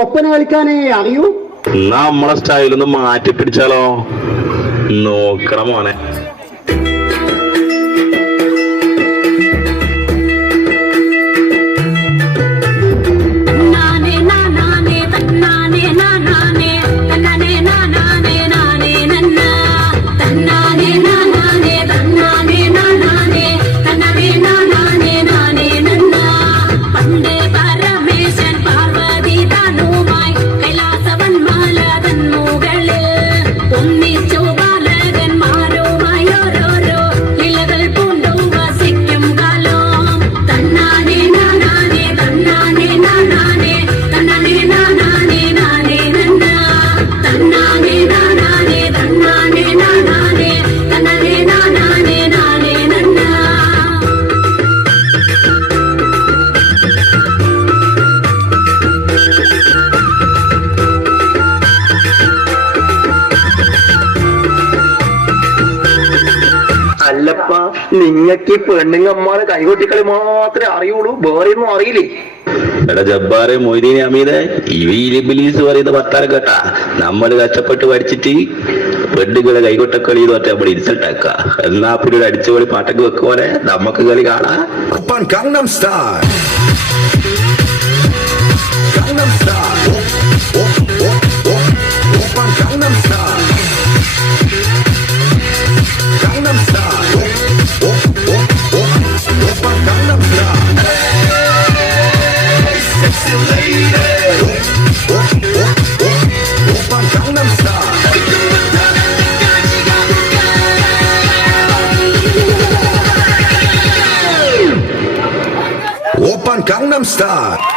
ഒപ്പന കളിക്കാനേ അറിയൂ. നമ്മളെ സ്റ്റൈലൊന്ന് മാറ്റി പിടിച്ചാലോ? നോക്കണം മോനെ. അല്ലപ്പ നിങ്ങക്ക് പെണ്ണുങ്ങന്മാരെ കൈകൊട്ടിക്കളി മാത്രമേ അറിയുള്ളൂ. വേറെ ഒന്നും അറിയില്ലേ? എടാ ജബ്ബാറ് മൊയ്തീൻ അമീദ് ഇവയിലിബിലീസ് പറയുന്ന വർത്താനം കേട്ടാ. നമ്മൾ കഷ്ടപ്പെട്ട് പഠിച്ചിട്ട് പെണ്ണുങ്ങളെ കൈകൊട്ടക്കളി എന്ന് പറഞ്ഞാൽ നമ്മൾ ഇൻസൾട്ട് ആക്കുക എന്നാ പിന്നെ ഒരു അടിച്ചുപൊളി പാട്ടൊക്കെ വെക്കുപോലെ നമുക്ക് കളി കാണാം. ഒപ്പം കണ്ണം സ്റ്റാർ. കണ്ണം സ്റ്റാർ. I'm stuck.